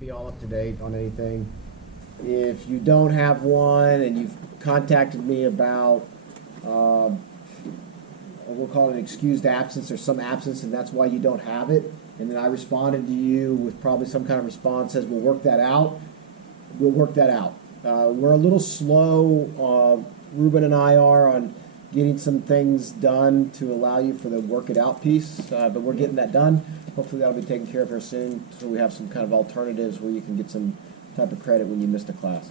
be all up to date on anything. If you don't have one and you've contacted me about, we'll call it an excused absence or some absence, and that's why you don't have it, and then I responded to you with probably some kind of response says we'll work that out, we'll work that out. We're a little slow, Ruben and I are, on getting some things done to allow you for the work it out piece, but we're getting that done. Hopefully that'll be taken care of here soon, so we have some kind of alternatives where you can get some type of credit when you missed a class.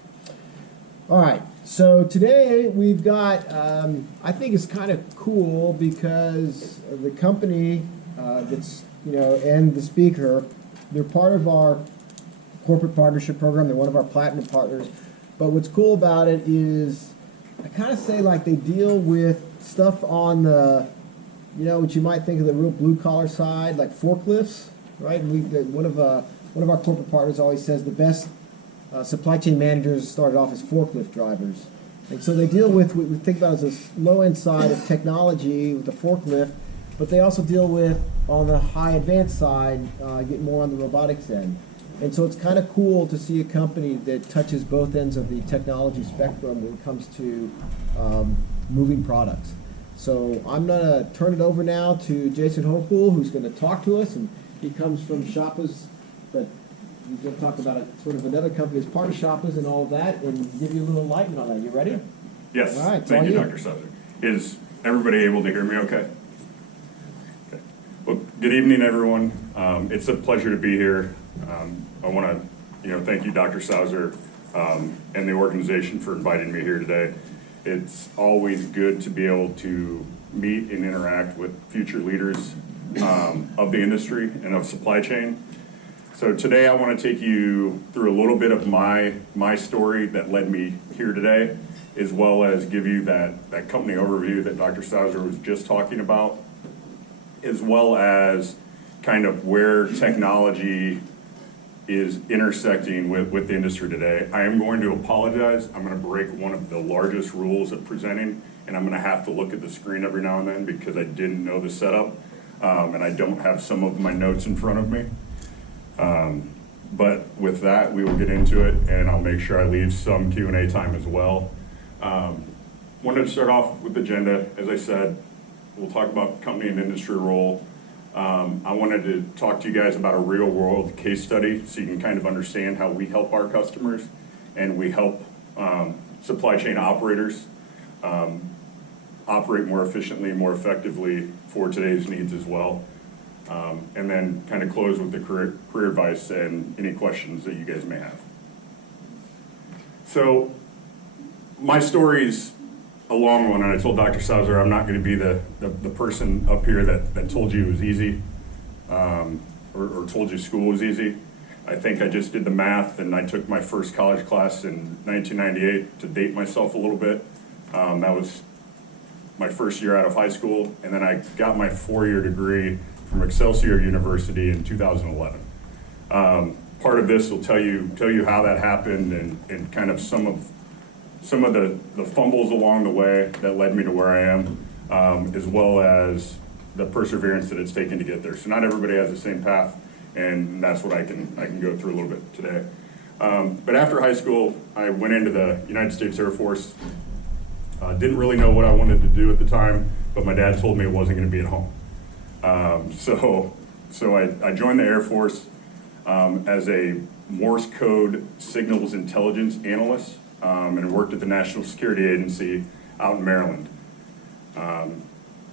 All right, so today we've got, I think it's kind of cool because the company that's, and the speaker, they're part of our corporate partnership program. They're one of our platinum partners. But what's cool about it is I kind of say like they deal with stuff on the, what you might think of the real blue collar side, like forklifts, right? And one of our corporate partners always says the best supply chain managers started off as forklift drivers. And so they deal with what we think about as a low-end side of technology with the forklift, but they also deal with, on the high advanced side, get more on the robotics end. And so it's kind of cool to see a company that touches both ends of the technology spectrum when it comes to moving products. So I'm going to turn it over now to Jason Hedepohl, who's going to talk to us, and he comes from Shoppa's, but he's going to talk about sort of another company as part of Shoppa's and all of that, and give you a little enlightenment on that. You ready? Yes. All right. Thank you, Dr. Sauser. Is everybody able to hear me okay? Okay. Well, good evening, everyone. It's a pleasure to be here. I want to, thank you, Dr. Sauser, and the organization for inviting me here today. It's always good to be able to meet and interact with future leaders of the industry and of supply chain. So today I want to take you through a little bit of my story that led me here today, as well as give you that company overview that Dr. Sauser was just talking about, as well as kind of where technology is intersecting with the industry today. I am going to apologize. I'm going to break one of the largest rules of presenting, and I'm going to have to look at the screen every now and then because I didn't know the setup, and I don't have some of my notes in front of me. But with that, we will get into it, and I'll make sure I leave some Q&A time as well. Wanted to start off with the agenda. As I said, we'll talk about company and industry role. I wanted to talk to you guys about a real-world case study so you can kind of understand how we help our customers and we help supply chain operators operate more efficiently and more effectively for today's needs as well. And then kind of close with the career advice and any questions that you guys may have. So my story's a long one, and I told Dr. Sauser I'm not going to be the person up here that told you it was easy or told you school was easy. I think I just did the math, and I took my first college class in 1998 to date myself a little bit. That was my first year out of high school, and then I got my 4-year degree from Excelsior University in 2011. Part of this will tell you how that happened and kind of some of the fumbles along the way that led me to where I am, as well as the perseverance that it's taken to get there. So not everybody has the same path, and that's what I can go through a little bit today. But after high school, I went into the United States Air Force. Didn't really know what I wanted to do at the time, but my dad told me it wasn't going to be at home. So I joined the Air Force as a Morse code signals intelligence analyst. And worked at the National Security Agency out in Maryland.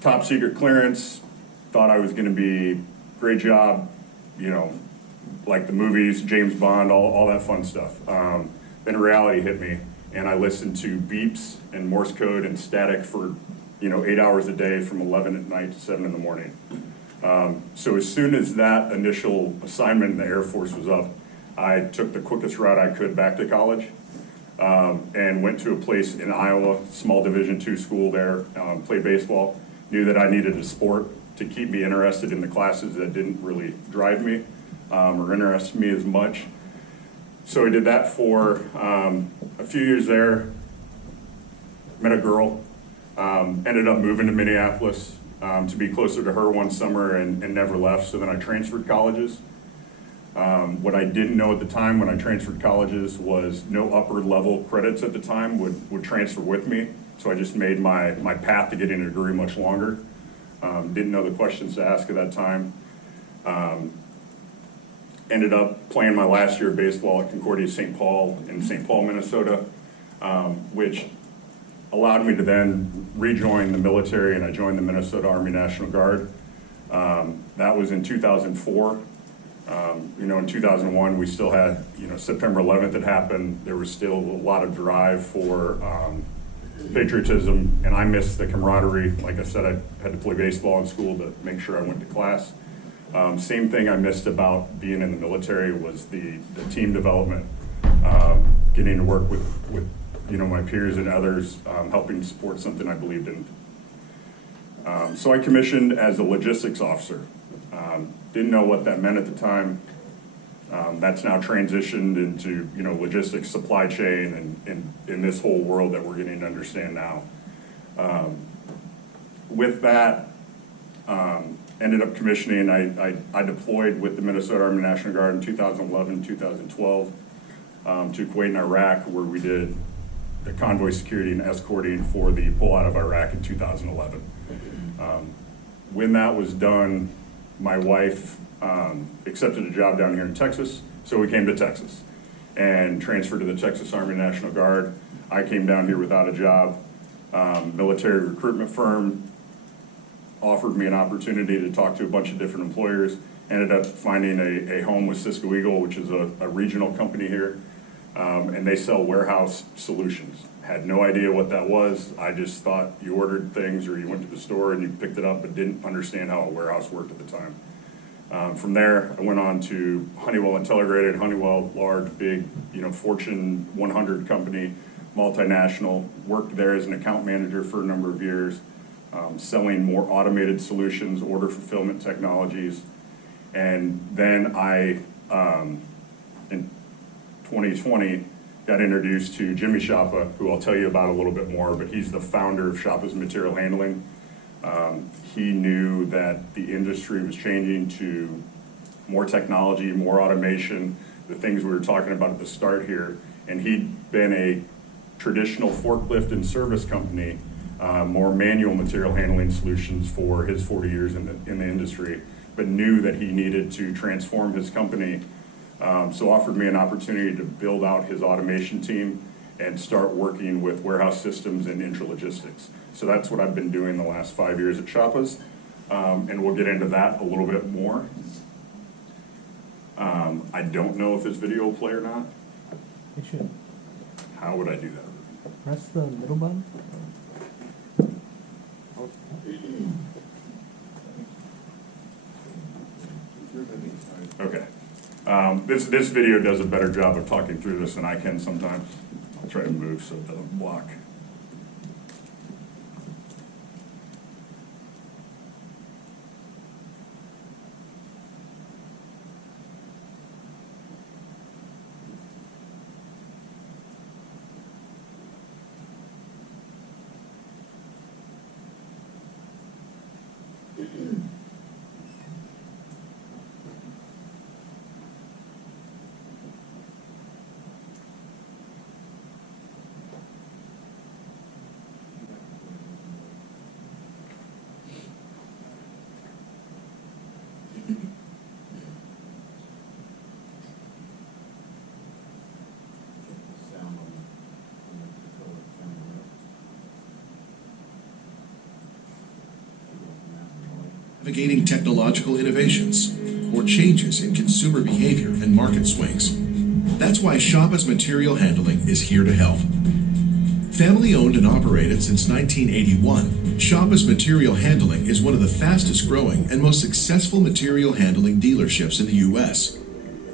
Top secret clearance, thought I was going to be great job, like the movies, James Bond, all that fun stuff. Then reality hit me, and I listened to beeps and Morse code and static for 8 hours a day from 11 at night to 7 in the morning. So as soon as that initial assignment in the Air Force was up, I took the quickest route I could back to college. And went to a place in Iowa, small Division II school there, played baseball, knew that I needed a sport to keep me interested in the classes that didn't really drive me or interest me as much. So I did that for a few years there, met a girl, ended up moving to Minneapolis to be closer to her one summer and never left, so then I transferred colleges. What I didn't know at the time when I transferred colleges was no upper level credits at the time would transfer with me. So I just made my path to getting a degree much longer. Didn't know the questions to ask at that time. Ended up playing my last year of baseball at Concordia St. Paul in St. Paul, Minnesota, which allowed me to then rejoin the military, and I joined the Minnesota Army National Guard. That was in 2004. In 2001, we still had, September 11th had happened. There was still a lot of drive for patriotism, and I missed the camaraderie. Like I said, I had to play baseball in school to make sure I went to class. Same thing I missed about being in the military was the team development, getting to work with my peers and others, helping support something I believed in. So I commissioned as a logistics officer. Didn't know what that meant at the time. That's now transitioned into logistics, supply chain, and in this whole world that we're getting to understand now. With that, ended up commissioning. I deployed with the Minnesota Army National Guard in 2011, 2012 to Kuwait and Iraq, where we did the convoy security and escorting for the pullout of Iraq in 2011. When that was done, my wife accepted a job down here in Texas, so we came to Texas and transferred to the Texas Army National Guard. I came down here without a job. Military recruitment firm offered me an opportunity to talk to a bunch of different employers. Ended up finding a home with Cisco Eagle, which is a regional company here, and they sell warehouse solutions. Had no idea what that was. I just thought you ordered things or you went to the store and you picked it up, but didn't understand how a warehouse worked at the time. From there, I went on to Honeywell Intelligrated. Honeywell, large, big, Fortune 100 company, multinational. Worked there as an account manager for a number of years, selling more automated solutions, order fulfillment technologies. And then I, in 2020, got introduced to Jimmy Shoppa, who I'll tell you about a little bit more, but he's the founder of Shoppa's Material Handling. He knew that the industry was changing to more technology, more automation, the things we were talking about at the start here, and he'd been a traditional forklift and service company, more manual material handling solutions for his 40 years in the industry, but knew that he needed to transform his company. So offered me an opportunity to build out his automation team and start working with warehouse systems and intralogistics. So that's what I've been doing the last 5 years at Shoppa's, and we'll get into that a little bit more. I don't know if this video will play or not. It should. How would I do that? Press the middle button. Okay. This video does a better job of talking through this than I can sometimes. I'll try to move so it doesn't block. Navigating technological innovations or changes in consumer behavior and market swings. That's why Shoppa's Material Handling is here to help. Family owned and operated since 1981, Shoppa's Material Handling is one of the fastest growing and most successful material handling dealerships in the U.S.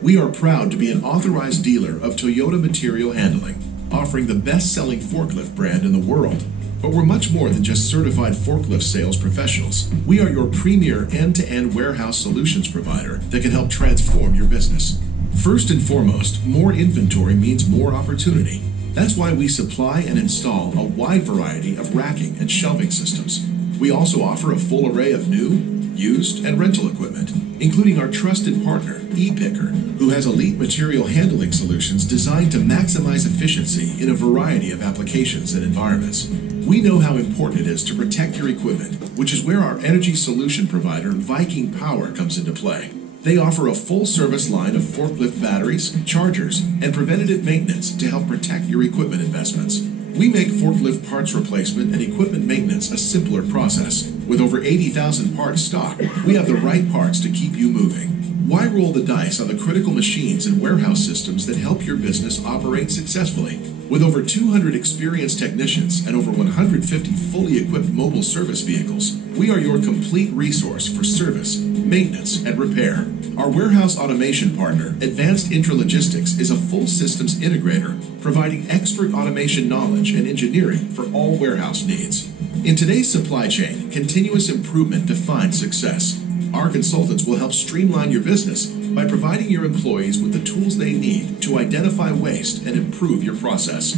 We are proud to be an authorized dealer of Toyota Material Handling, offering the best-selling forklift brand in the world. But we're much more than just certified forklift sales professionals. We are your premier end-to-end warehouse solutions provider that can help transform your business. First and foremost, more inventory means more opportunity. That's why we supply and install a wide variety of racking and shelving systems. We also offer a full array of new, used, and rental equipment. including our trusted partner, ePicker, who has elite material handling solutions designed to maximize efficiency in a variety of applications and environments. We know how important it is to protect your equipment, which is where our energy solution provider, Viking Power, comes into play. They offer a full-service line of forklift batteries, chargers, and preventative maintenance to help protect your equipment investments. We make forklift parts replacement and equipment maintenance a simpler process. With over 80,000 parts stocked, we have the right parts to keep you moving. Why roll the dice on the critical machines and warehouse systems that help your business operate successfully? With over 200 experienced technicians and over 150 fully equipped mobile service vehicles, we are your complete resource for service, maintenance, and repair. Our warehouse automation partner, Advanced Intralogistics, is a full systems integrator, providing expert automation knowledge and engineering for all warehouse needs. In today's supply chain, continuous improvement defines success. Our consultants will help streamline your business by providing your employees with the tools they need to identify waste and improve your process.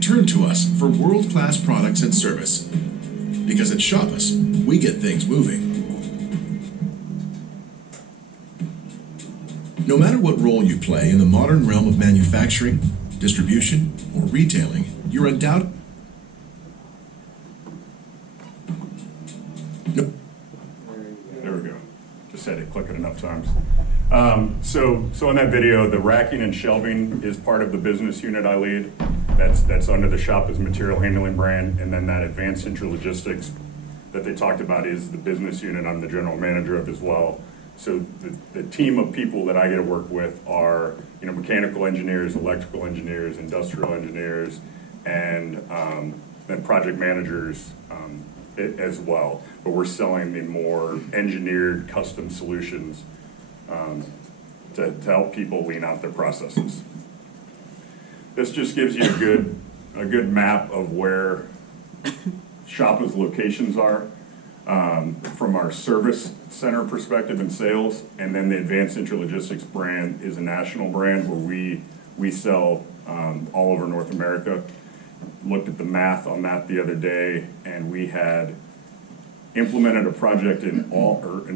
Turn to us for world-class products and service. Because at Shoppa, we get things moving. No matter what role you play in the modern realm of manufacturing, distribution, or retailing, you're undoubtedly There we go. Just had to click it enough times. So in that video, the racking and shelving is part of the business unit I lead. That's under the Shoppa's material handling brand, and then that Advanced Intralogistics that they talked about is the business unit I'm the general manager of as well. So the team of people that I get to work with are, mechanical engineers, electrical engineers, industrial engineers, and then project managers as well. But we're selling the more engineered custom solutions to help people lean out their processes. This just gives you a good map of where Shoppa's locations are from our service center perspective and sales, and then the Advanced Intralogistics brand is a national brand where we sell all over North America. Looked at the math on that the other day, and we had implemented a project in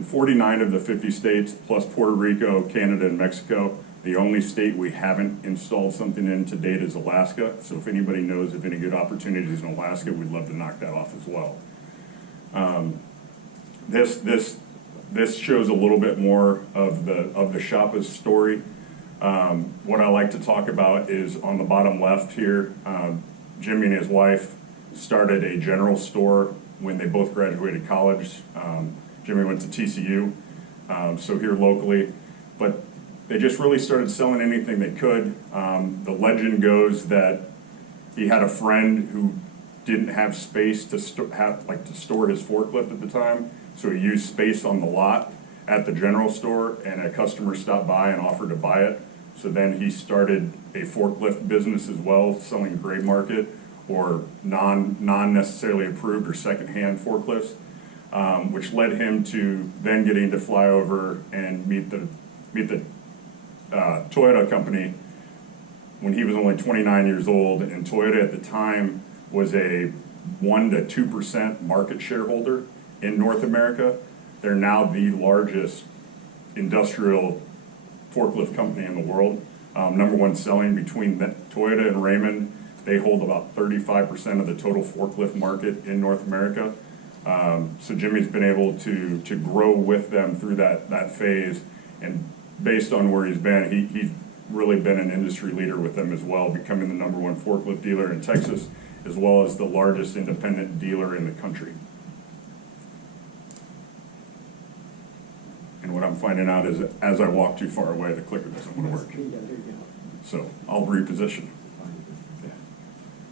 49 of the 50 states, plus Puerto Rico, Canada, and Mexico. The only state we haven't installed something in to date is Alaska. So if anybody knows of any good opportunities in Alaska, we'd love to knock that off as well. This shows a little bit more of the Shoppa's story. What I like to talk about is on the bottom left here. Jimmy and his wife started a general store when they both graduated college. Jimmy went to TCU, so here locally, but they just really started selling anything they could. The legend goes that he had a friend who didn't have space to store his forklift at the time, so he used space on the lot at the general store, and a customer stopped by and offered to buy it. So then he started a forklift business as well, selling gray market or non-necessarily approved or secondhand forklifts, which led him to then getting to fly over and meet the Toyota company when he was only 29 years old, and Toyota at the time was a 1% to 2% market shareholder in North America. They're now the largest industrial forklift company in the world. Number one selling between Toyota and Raymond. They hold about 35% of the total forklift market in North America. So Jimmy's been able to grow with them through that phase, and based on where he's been, he's really been an industry leader with them as well, becoming the number one forklift dealer in Texas, as well as the largest independent dealer in the country. And what I'm finding out is as I walk too far away, the clicker doesn't want to work. So I'll reposition.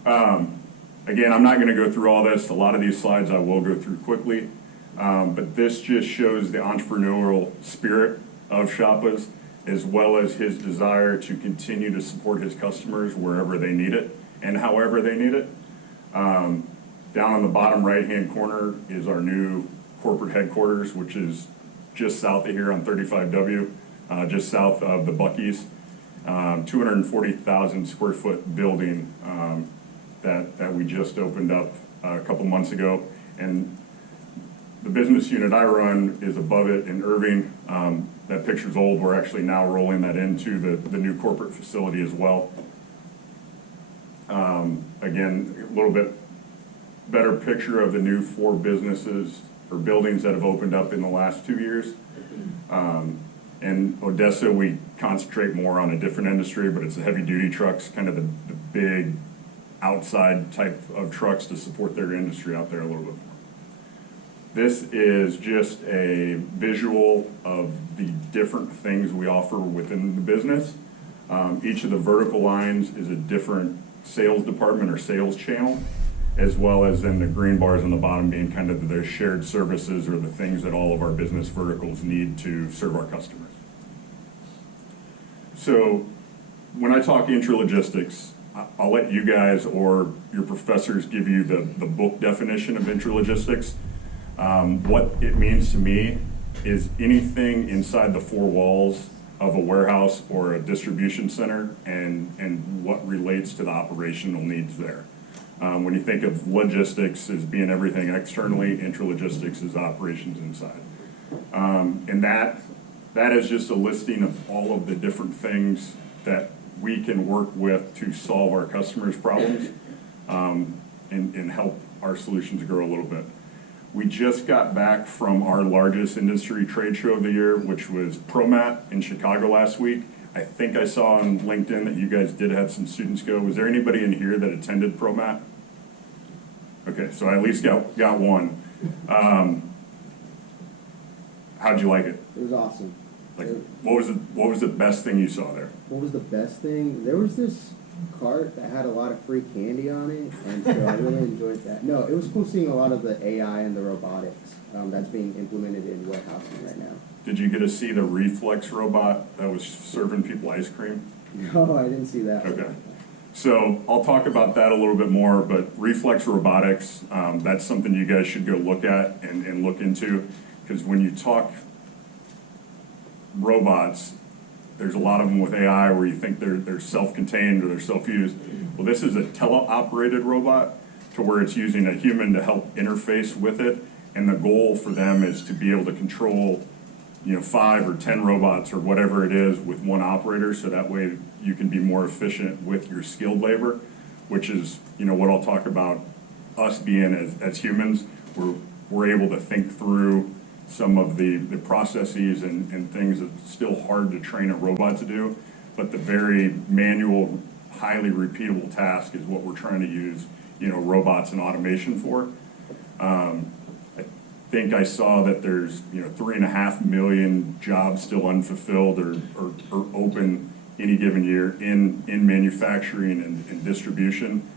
Again, I'm not going to go through all this. A lot of these slides I will go through quickly, but this just shows the entrepreneurial spirit of Shoppa's, as well as his desire to continue to support his customers wherever they need it and however they need it. Down on the bottom right-hand corner is our new corporate headquarters, which is just south of here on 35W, just south of the Buc-ee's. 240,000 square foot building that we just opened up a couple months ago. And the business unit I run is above it in Irving. That picture's old. We're actually now rolling that into the new corporate facility as well. Again, a little bit better picture of the new 4 businesses or buildings that have opened up in the last 2 years. In Odessa, we concentrate more on a different industry, but it's the heavy duty trucks, kind of the big outside type of trucks to support their industry out there a little bit more. This is just a visual of the different things we offer within the business. Each of the vertical lines is a different sales department or sales channel, as well as in the green bars on the bottom being kind of the shared services or the things that all of our business verticals need to serve our customers. So when I talk intralogistics, I'll let you guys or your professors give you the book definition of intralogistics. What it means to me is anything inside the 4 walls of a warehouse or a distribution center and what relates to the operational needs there. When you think of logistics as being everything externally, intralogistics is operations inside. And that is just a listing of all of the different things that we can work with to solve our customers' problems and help our solutions grow a little bit. We just got back from our largest industry trade show of the year, which was ProMat in Chicago last week. I think I saw on LinkedIn that you guys did have some students go. Was there anybody in here that attended ProMat? Okay, so I at least got one. How'd you like it? It was awesome. Like, what was the best thing you saw there? What was the best thing? There was this cart that had a lot of free candy on it, and so I really enjoyed that. No, it was cool seeing a lot of the AI and the robotics that's being implemented in warehousing right now. Did you get to see the reflex robot that was serving people ice cream? No, I didn't see that. Okay. So I'll talk about that a little bit more, but reflex robotics, that's something you guys should go look at and look into, because when you talk robots, there's a lot of them with AI where you think they're self-contained or they're self-used. Well, this is a teleoperated robot to where it's using a human to help interface with it, and the goal for them is to be able to control 5 or 10 robots or whatever it is with one operator, so that way you can be more efficient with your skilled labor, which is what I'll talk about us being as humans. We're able to think through some of the processes and things that's still hard to train a robot to do, but the very manual, highly repeatable task is what we're trying to use robots and automation for. I think I saw that there's 3.5 million jobs still unfulfilled or open any given year in manufacturing and distribution.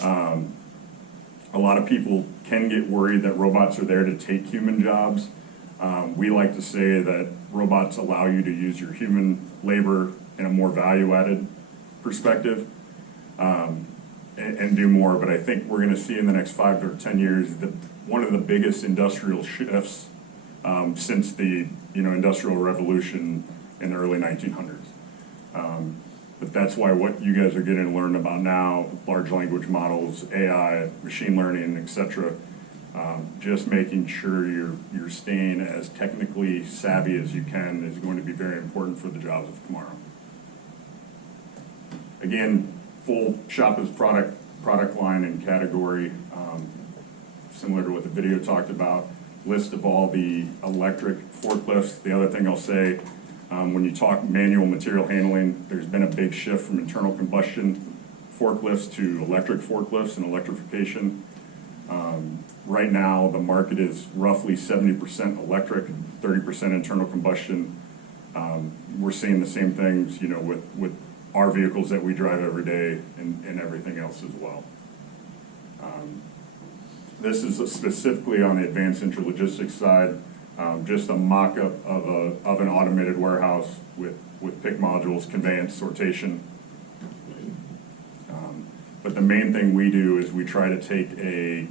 A lot of people can get worried that robots are there to take human jobs. We like to say that robots allow you to use your human labor in a more value-added perspective and do more. But I think we're going to see in the next 5 to 10 years that one of the biggest industrial shifts since the Industrial Revolution in the early 1900s. But that's why what you guys are getting to learn about now, large language models, AI, machine learning, etc., just making sure you're staying as technically savvy as you can is going to be very important for the jobs of tomorrow. Again, full Shoppa's product line and category, similar to what the video talked about, list of all the electric forklifts. The other thing I'll say, when you talk manual material handling, there's been a big shift from internal combustion forklifts to electric forklifts and electrification. Right now, the market is roughly 70% electric, 30% internal combustion. We're seeing the same things, with our vehicles that we drive every day and everything else as well. This is specifically on the advanced intralogistics side, just a mock-up of an automated warehouse with pick modules, conveyance, sortation. But the main thing we do is we try to take a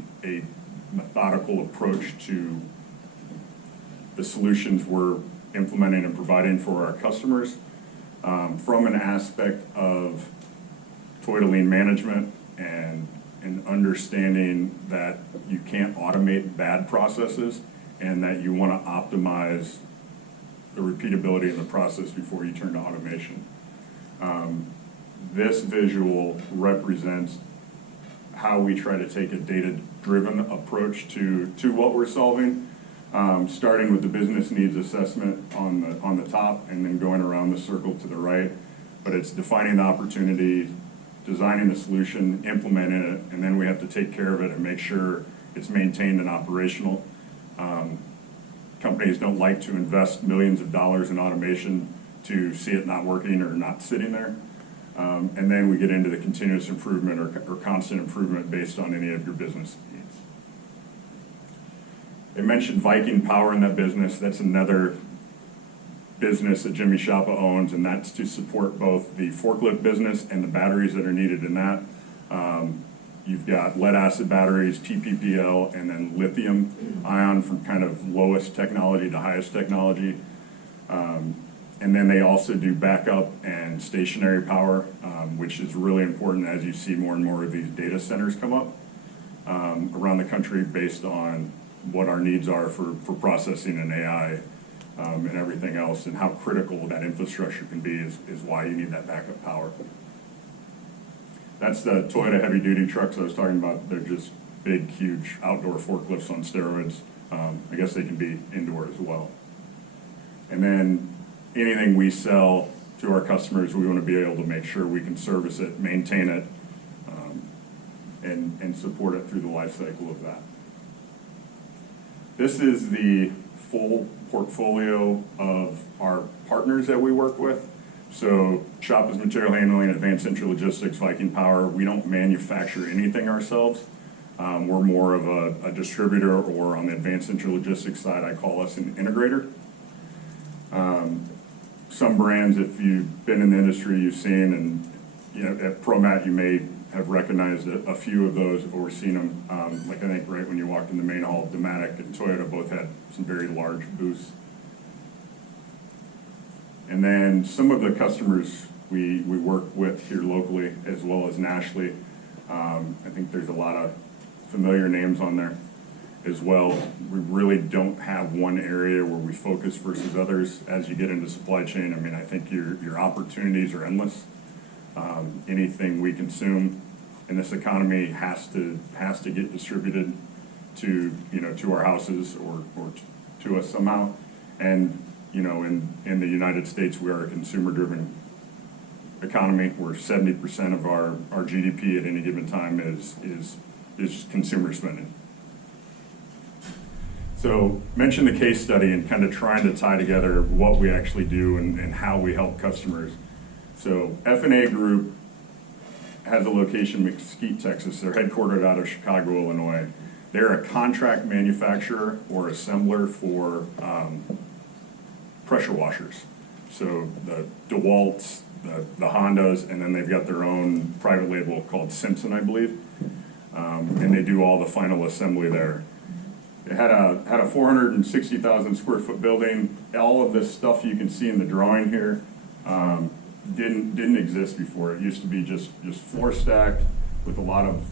methodical approach to the solutions we're implementing and providing for our customers, from an aspect of toy to lean management and understanding that you can't automate bad processes and that you want to optimize the repeatability of the process before you turn to automation. This visual represents how we try to take a data-driven approach to what we're solving, starting with the business needs assessment on the top and then going around the circle to the right. But it's defining the opportunity, designing the solution, implementing it, and then we have to take care of it and make sure it's maintained and operational. Companies don't like to invest millions of dollars in automation to see it not working or not sitting there. And then we get into the continuous improvement or constant improvement based on any of your business needs. They mentioned Viking Power in that business. That's another business that Jimmy Shoppa owns, and that's to support both the forklift business and the batteries that are needed in that. You've got lead acid batteries, TPPL, and then lithium ion from kind of lowest technology to highest technology. And then they also do backup and stationary power, which is really important as you see more and more of these data centers come up around the country based on what our needs are for processing and AI and everything else, and how critical that infrastructure can be is why you need that backup power. That's the Toyota heavy-duty trucks I was talking about. They're just big, huge outdoor forklifts on steroids. I guess they can be indoor as well. And then anything we sell to our customers, we want to be able to make sure we can service it, maintain it, and support it through the life cycle of that. This is the full portfolio of our partners that we work with. So Shoppa's Material Handling, Advanced Intralogistics, Viking Power, we don't manufacture anything ourselves. We're more of a distributor, or on the Advanced Intralogistics side, I call us an integrator. Some brands, if you've been in the industry, you've seen, and at ProMat you may have recognized a few of those or seen them. Like I think right when you walked in the main hall, Dematic and Toyota both had some very large booths. And then some of the customers we work with here locally as well as nationally. I think there's a lot of familiar names on there as well. We really don't have one area where we focus versus others. As you get into supply chain, I mean, I think your opportunities are endless. Anything we consume in this economy has to get distributed to our houses or to us somehow. And in the United States, we are a consumer-driven economy where 70% of our GDP at any given time is consumer spending. So mention the case study and kind of trying to tie together what we actually do and how we help customers. So F&A Group has a location in Mesquite, Texas. They're headquartered out of Chicago, Illinois. They're a contract manufacturer or assembler for pressure washers. So the DeWalt's, the Hondas, and then they've got their own private label called Simpson, I believe. And they do all the final assembly there. It had a 460,000 square foot building. All of this stuff you can see in the drawing here didn't exist before. It used to be just floor stacked with a lot of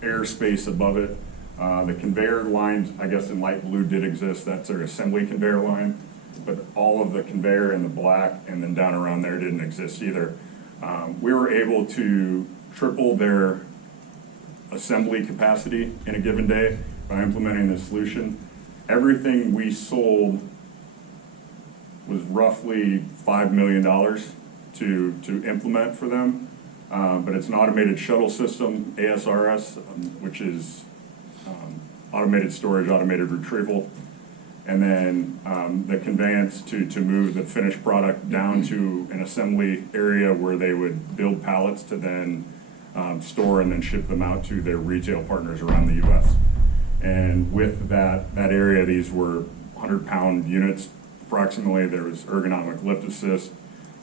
airspace above it. The conveyor lines, I guess in light blue, did exist. That's their assembly conveyor line. But all of the conveyor in the black and then down around there didn't exist either. We were able to triple their assembly capacity in a given day by implementing this solution. Everything we sold was roughly $5 million to implement for them. But it's an automated shuttle system, ASRS, which is automated storage, automated retrieval. And then the conveyance to move the finished product down to an assembly area where they would build pallets to then store and then ship them out to their retail partners around the U.S. And with that area, these were 100-pound units approximately. There was ergonomic lift assist.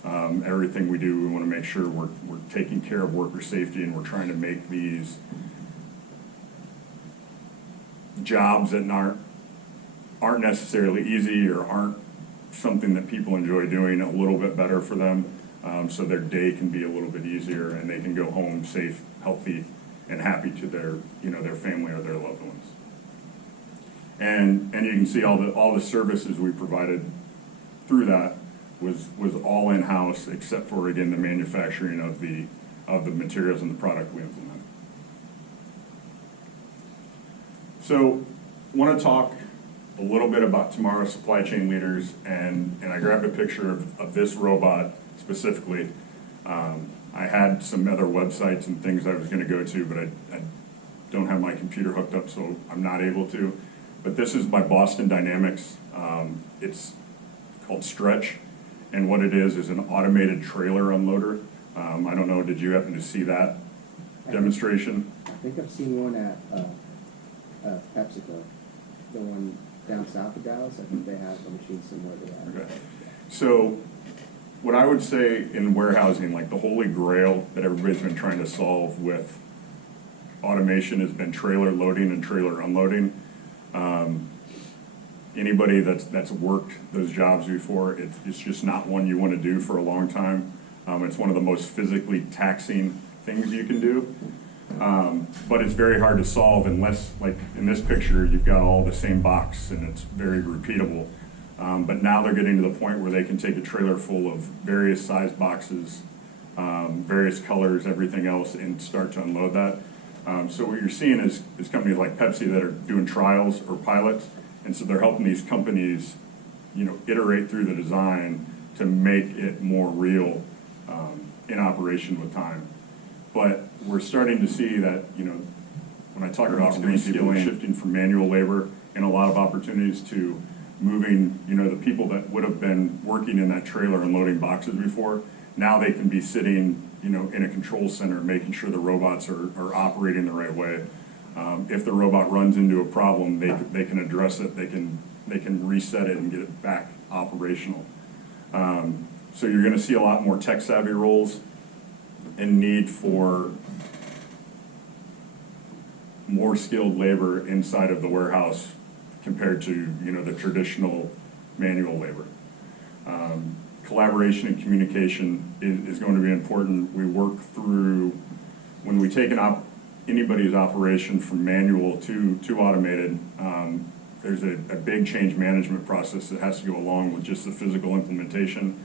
Everything we do, we want to make sure we're taking care of worker safety, and we're trying to make these jobs that aren't necessarily easy or aren't something that people enjoy doing a little bit better for them, so their day can be a little bit easier and they can go home safe, healthy, and happy to their family or their loved ones. And you can see all the services we provided through that was all in-house, except for, again, the manufacturing of the materials and the product we implement. So I want to talk a little bit about tomorrow's supply chain leaders, and I grabbed a picture of this robot specifically. I had some other websites and things I was going to go to, but I don't have my computer hooked up, so I'm not able to. But this is by Boston Dynamics. It's called Stretch, and what it is an automated trailer unloader. I don't know, did you happen to see that demonstration? I think I've seen one at PepsiCo, the one down south of Dallas. I think they have a machine similar to that. Okay. So what I would say in warehousing, like the holy grail that everybody's been trying to solve with automation has been trailer loading and trailer unloading. Anybody that's worked those jobs before, it's just not one you want to do for a long time. It's one of the most physically taxing things you can do. But it's very hard to solve unless, like in this picture, you've got all the same box and it's very repeatable. But now they're getting to the point where they can take a trailer full of various size boxes, various colors, everything else, and start to unload that. So what you're seeing is companies like Pepsi that are doing trials or pilots, and so they're helping these companies, iterate through the design to make it more real in operation with time. But we're starting to see that, when I talk about reskilling, shifting from manual labor and a lot of opportunities to moving, the people that would have been working in that trailer and loading boxes before, now they can be sitting, in a control center, making sure the robots are operating the right way. If the robot runs into a problem, they can address it, they can reset it and get it back operational. So you're going to see a lot more tech savvy roles and need for more skilled labor inside of the warehouse compared to the traditional manual labor. Collaboration and communication is going to be important. We work through, when we take anybody's operation from manual to automated, there's a big change management process that has to go along with just the physical implementation.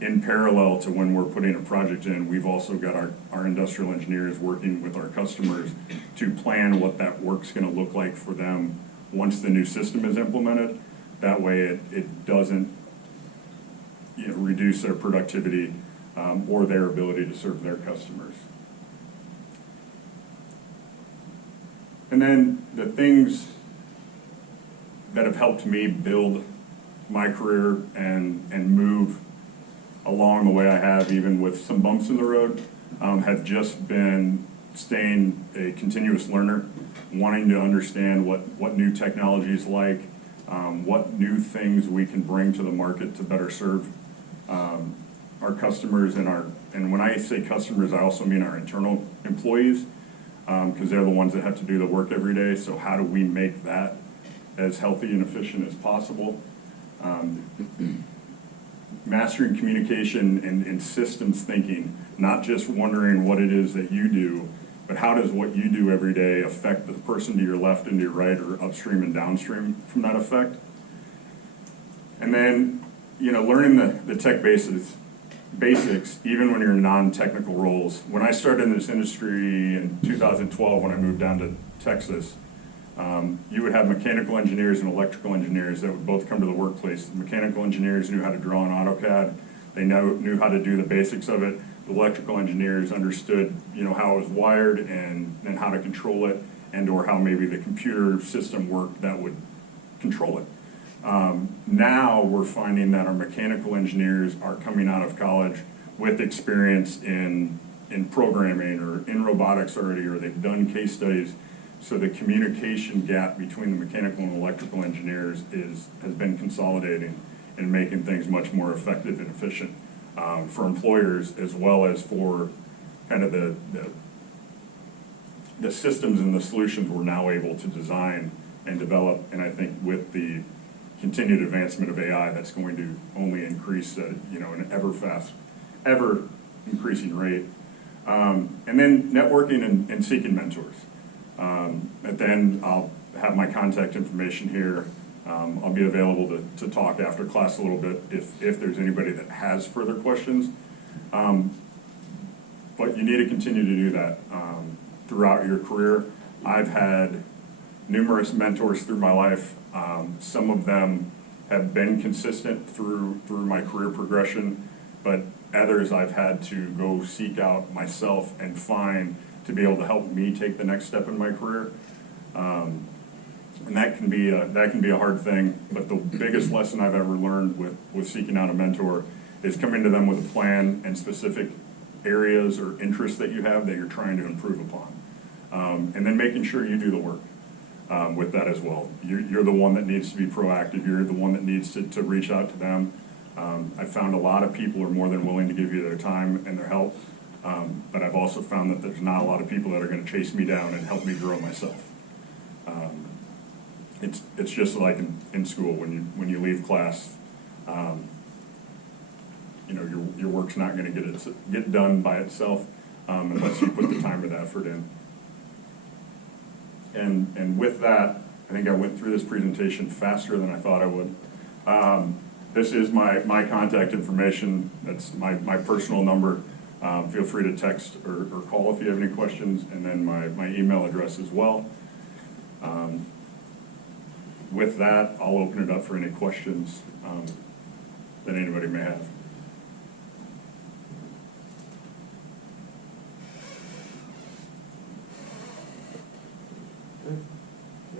In parallel to when we're putting a project in, we've also got our industrial engineers working with our customers to plan what that work's going to look like for them once the new system is implemented. That way it doesn't reduce their productivity or their ability to serve their customers. And then the things that have helped me build my career and move along the way I have, even with some bumps in the road, have just been staying a continuous learner, wanting to understand what new technology is like, what new things we can bring to the market to better serve our customers and when I say customers, I also mean our internal employees, because they're the ones that have to do the work every day. So how do we make that as healthy and efficient as possible? Mastering communication and systems thinking, not just wondering what it is that you do, but how does what you do every day affect the person to your left and to your right, or upstream and downstream from that effect? And then, learning the tech basics, even when you're in non-technical roles. When I started in this industry in 2012, when I moved down to Texas, you would have mechanical engineers and electrical engineers that would both come to the workplace. The mechanical engineers knew how to draw in AutoCAD. They knew how to do the basics of it. The electrical engineers understood, how it was wired and how to control it, and or how maybe the computer system worked that would control it. Now we're finding that our mechanical engineers are coming out of college with experience in programming or in robotics already, or they've done case studies. So the communication gap between the mechanical and electrical engineers has been consolidating and making things much more effective and efficient for employers, as well as for kind of the systems and the solutions we're now able to design and develop. And I think with the continued advancement of AI, that's going to only increase at an ever increasing rate. And then networking and seeking mentors. At the end, I'll have my contact information here. I'll be available to talk after class a little bit if there's anybody that has further questions. But you need to continue to do that throughout your career. I've had numerous mentors through my life. Some of them have been consistent through my career progression, but others I've had to go seek out myself and find to be able to help me take the next step in my career. And that can be a hard thing, but the biggest lesson I've ever learned with seeking out a mentor is coming to them with a plan and specific areas or interests that you have that you're trying to improve upon. And then making sure you do the work with that as well. You're the one that needs to be proactive. You're the one that needs to reach out to them. I've found a lot of people are more than willing to give you their time and their help, but I've also found that there's not a lot of people that are going to chase me down and help me grow myself. It's just like in school when you leave class, you know, your work's not going to get done by itself unless you put the time and effort in. And with that, I think I went through this presentation faster than I thought I would. This is my contact information. That's my personal number. Feel free to text or call if you have any questions, and then my email address as well. With that, I'll open it up for any questions that anybody may have.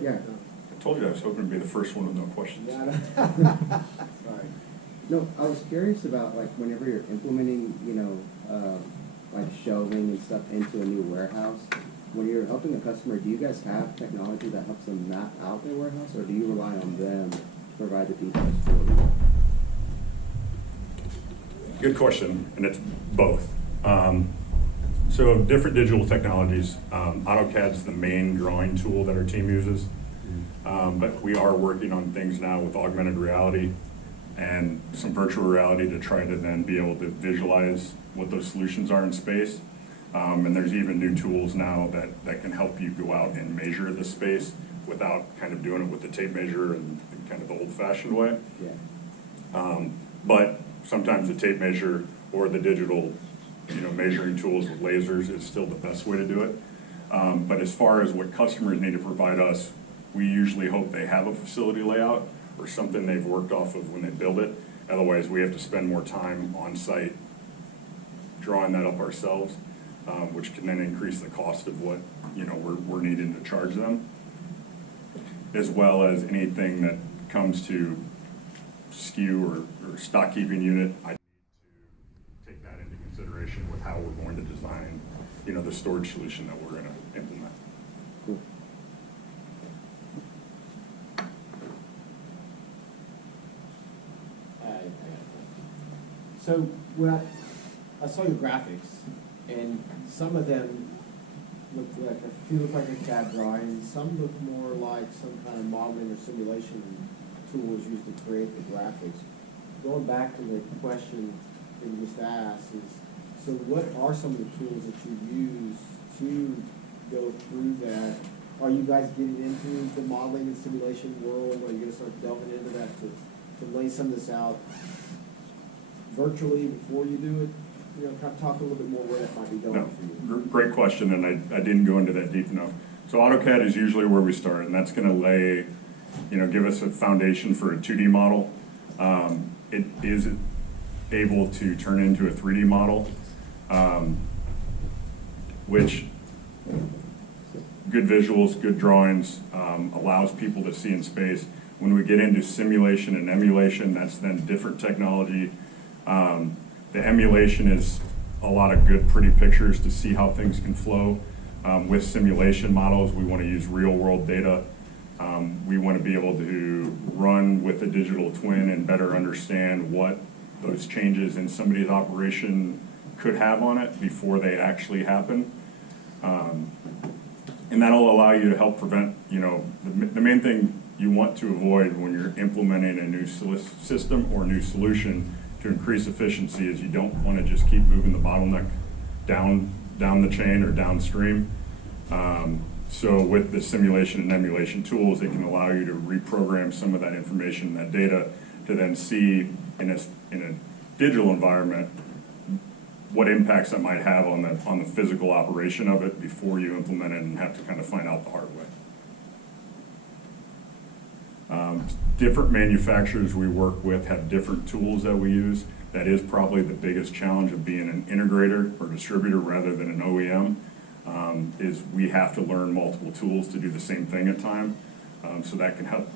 Yeah. I told you I was hoping to be the first one with no questions. Sorry. No, I was curious about, like, whenever you're implementing, you know, like shelving and stuff into a new warehouse, when you're helping a customer, do you guys have technology that helps them map out their warehouse, or do you rely on them to provide the details for you? Good question, and it's both. So different digital technologies, AutoCAD's the main drawing tool that our team uses, but we are working on things now with augmented reality and some virtual reality to try to then be able to visualize what those solutions are in space. And there's even new tools now that can help you go out and measure the space without kind of doing it with the tape measure and kind of the old-fashioned way. Yeah. But sometimes the tape measure or the digital, you know, measuring tools with lasers is still the best way to do it. But as far as what customers need to provide us, we usually hope they have a facility layout or something they've worked off of when they build it. Otherwise, we have to spend more time on site drawing that up ourselves, which can then increase the cost of what, you know, we're needing to charge them, as well as anything that comes to SKU or stock keeping unit. I need to take that into consideration with how we're going to design, you know, the storage solution that we're going to implement. Cool. So when I saw your graphics, and some of them looked like a few look like a CAD drawing, some look more like some kind of modeling or simulation tool was used to create the graphics. Going back to the question that you just asked is, so what are some of the tools that you use to go through that? Are you guys getting into the modeling and simulation world? Are you going to start delving into that to lay some of this out virtually before you do it? You know, kind of talk a little bit more where that might be going for you. Great question, and I didn't go into that deep enough. So AutoCAD is usually where we start, and that's going to lay, you know, give us a foundation for a 2D model. It is able to turn into a 3D model, which good visuals, good drawings, allows people to see in space. When we get into simulation and emulation, that's then different technology. The emulation is a lot of good, pretty pictures to see how things can flow. With simulation models, we want to use real-world data. We want to be able to run with a digital twin and better understand what those changes in somebody's operation could have on it before they actually happen. And that'll allow you to help prevent, you know, the main thing you want to avoid when you're implementing a new system or new solution to increase efficiency is you don't want to just keep moving the bottleneck down the chain or downstream. So with the simulation and emulation tools, it can allow you to reprogram some of that information, that data, to then see in a digital environment what impacts that might have on the physical operation of it before you implement it and have to kind of find out the hard way. Different manufacturers we work with have different tools that we use. That is probably the biggest challenge of being an integrator or distributor rather than an OEM, is we have to learn multiple tools to do the same thing at time. So that can help,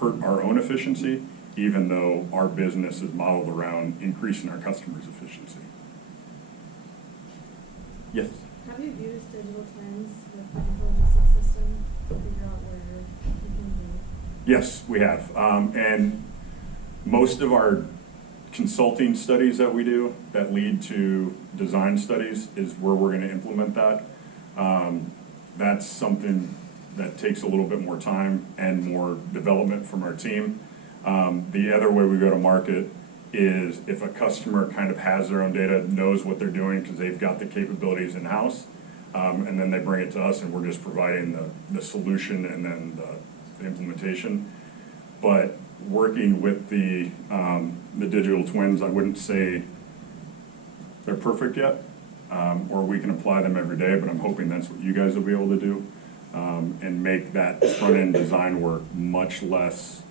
hurt our own efficiency, even though our business is modeled around increasing our customers' efficiency. Yes? Have you used digital twins with the logistics system to figure out where you can go? Yes, we have. And most of our consulting studies that we do that lead to design studies is where we're going to implement that. That's something that takes a little bit more time and more development from our team. The other way we go to market is if a customer kind of has their own data, knows what they're doing because they've got the capabilities in-house, and then they bring it to us and we're just providing the solution and then the implementation. But working with the digital twins, I wouldn't say they're perfect yet, or we can apply them every day, but I'm hoping that's what you guys will be able to do, and make that front-end design work much less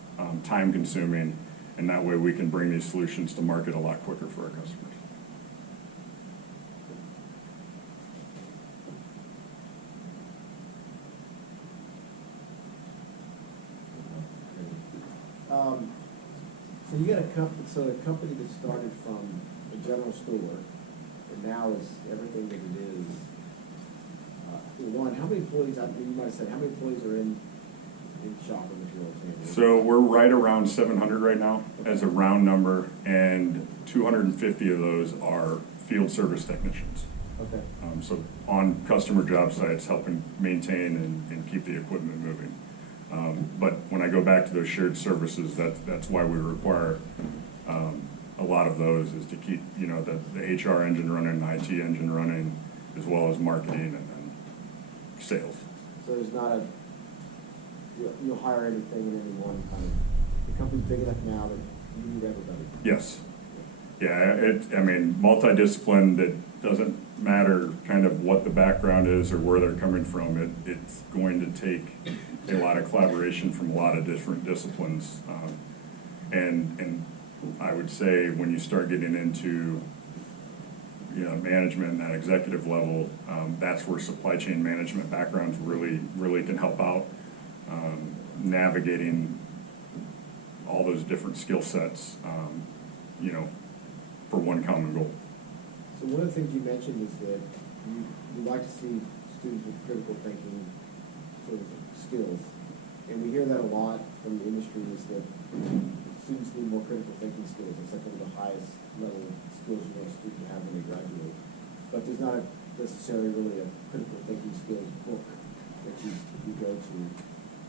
time-consuming, and that way we can bring these solutions to market a lot quicker for our customers. So you got a company that started from a general store, and now is everything that it is. One, how many employees? You might have said how many employees are in Shoppa Materials Handling? So we're right around 700 right now as a round number, and 250 of those are field service technicians. Okay. So on customer job sites, helping maintain and keep the equipment moving. But when I go back to those shared services, that's why we require a lot of those, is to keep the HR engine running, the IT engine running, as well as marketing and then sales. So there's not you'll hire everything in any one kind of. The company's big enough now that you need everybody. Yes. Yeah, multidiscipline, that doesn't matter kind of what the background is or where they're coming from. It's going to take a lot of collaboration from a lot of different disciplines. And I would say when you start getting into management and that executive level, that's where supply chain management backgrounds really can help out, navigating all those different skill sets, for one common goal. So one of the things you mentioned is that you like to see students with critical thinking sort of skills, and we hear that a lot from the industry, is that students need more critical thinking skills. It's like one of the highest level skills you want a student to have when they graduate. But there's not necessarily really a critical thinking skills book that you go to.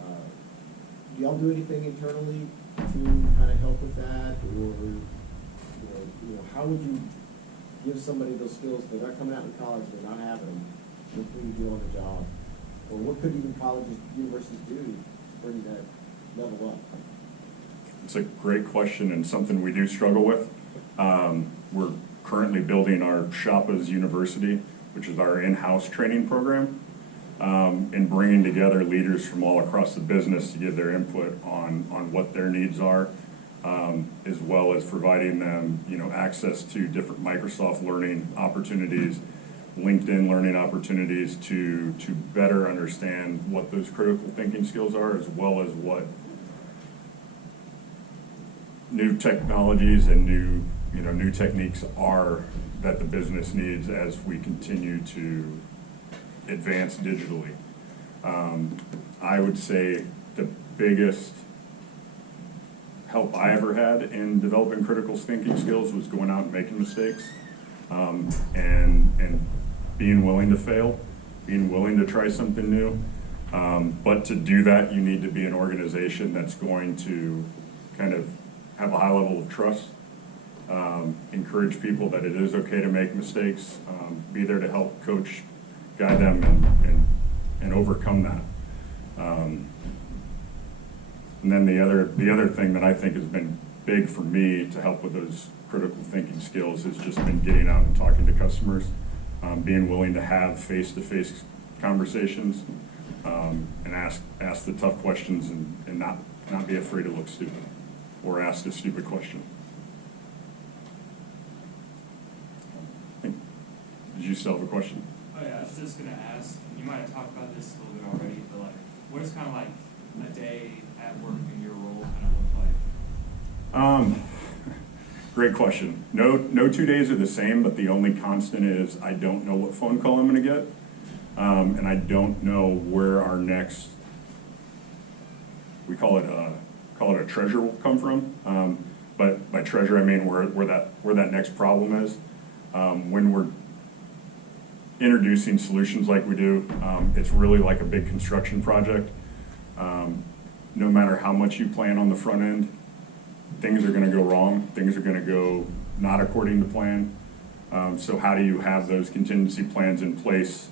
Do y'all do anything internally to kind of help with that, or how would you give somebody those skills? They're not coming out in college, they're not having them. What can you do on the job? Or what could even colleges, universities do to bring that level up? It's a great question and something we do struggle with. We're currently building our Shoppa's University, which is our in-house training program, and bringing together leaders from all across the business to give their input on what their needs are, as well as providing them, access to different Microsoft learning opportunities, LinkedIn learning opportunities to better understand what those critical thinking skills are, as well as what new technologies and new techniques are that the business needs as we continue to advance digitally. I would say the biggest help I ever had in developing critical thinking skills was going out and making mistakes, and being willing to fail, being willing to try something new. But to do that, you need to be an organization that's going to kind of have a high level of trust, encourage people that it is okay to make mistakes, be there to help coach, guide them, and and overcome that. And then the other thing that I think has been big for me to help with those critical thinking skills has just been getting out and talking to customers, being willing to have face-to-face conversations, and ask the tough questions and not be afraid to look stupid or ask a stupid question. Did you still have a question? Oh yeah, I was just gonna ask, you might have talked about this a little bit already, but like, what does kind of like a day at work in your role kind of look like? Great question. No 2 days are the same, but the only constant is I don't know what phone call I'm gonna get. And I don't know where our next, we call it a treasure will come from. But by treasure, I mean where that next problem is. When we're introducing solutions like we do, it's really like a big construction project. No matter how much you plan on the front end, things are going to go wrong. Things are going to go not according to plan. So how do you have those contingency plans in place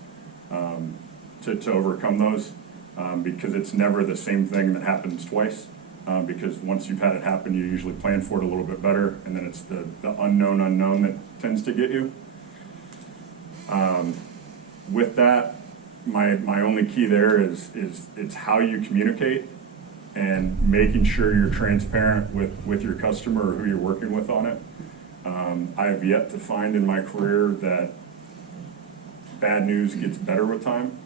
to overcome those? Because it's never the same thing that happens twice. Because once you've had it happen, you usually plan for it a little bit better, and then it's the unknown that tends to get you. With that, my only key there is it's how you communicate and making sure you're transparent with your customer or who you're working with on it. I have yet to find in my career that bad news gets better with time.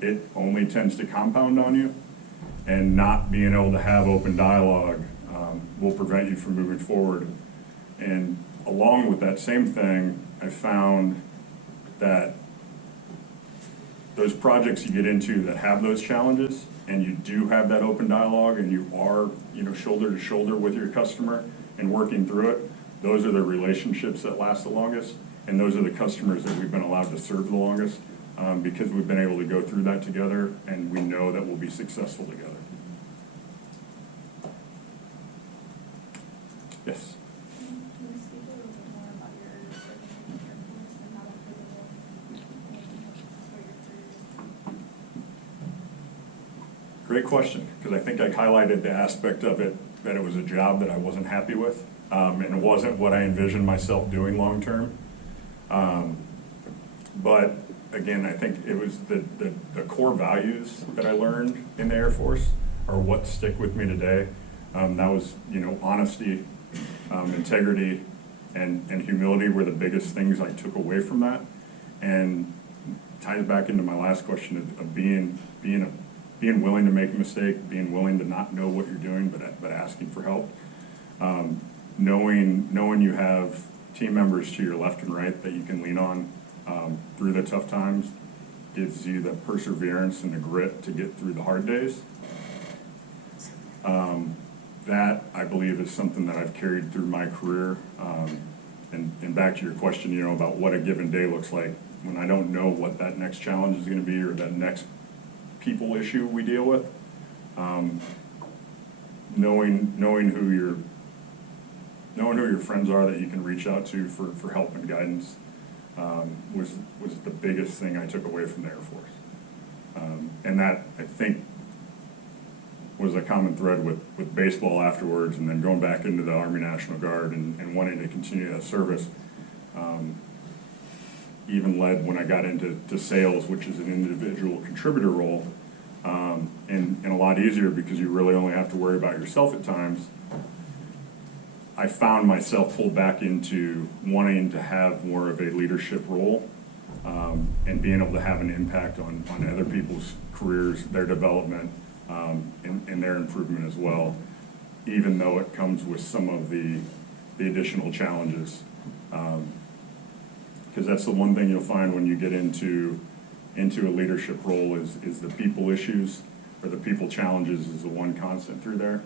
It only tends to compound on you, and not being able to have open dialogue will prevent you from moving forward. And along with that same thing, I found that those projects you get into that have those challenges, and you do have that open dialogue, and you are, shoulder to shoulder with your customer and working through it, those are the relationships that last the longest, and those are the customers that we've been allowed to serve the longest, because we've been able to go through that together, and we know that we'll be successful together. Yes? Can you speak a little bit more about your serving in the Air Force and how that pivotal for your career? Great question, because I think I highlighted the aspect of it that it was a job that I wasn't happy with, and it wasn't what I envisioned myself doing long term. But again, I think it was the core values that I learned in the Air Force are what stick with me today. That was, honesty, integrity, and humility were the biggest things I took away from that, and ties back into my last question of being willing to make a mistake, being willing to not know what you're doing, but asking for help. Knowing you have team members to your left and right that you can lean on through the tough times gives you the perseverance and the grit to get through the hard days. That, I believe, is something that I've carried through my career. And back to your question, about what a given day looks like, when I don't know what that next challenge is going to be or that next people issue we deal with, knowing who your friends are that you can reach out to for help and guidance was the biggest thing I took away from the Air Force. And that, I think, was a common thread with baseball afterwards, and then going back into the Army National Guard and wanting to continue that service. Even led when I got into sales, which is an individual contributor role, and a lot easier because you really only have to worry about yourself at times. I found myself pulled back into wanting to have more of a leadership role, and being able to have an impact on other people's careers, their development, and their improvement as well, even though it comes with some of the additional challenges. Because that's the one thing you'll find when you get into a leadership role is the people issues or the people challenges is the one constant through there.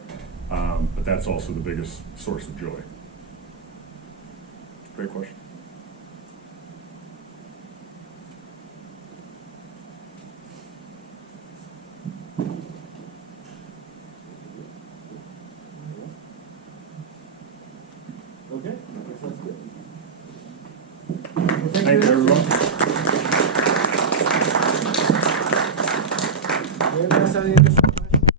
But that's also the biggest source of joy. Great question. Okay, I guess that's good. Thank you, everyone. any additional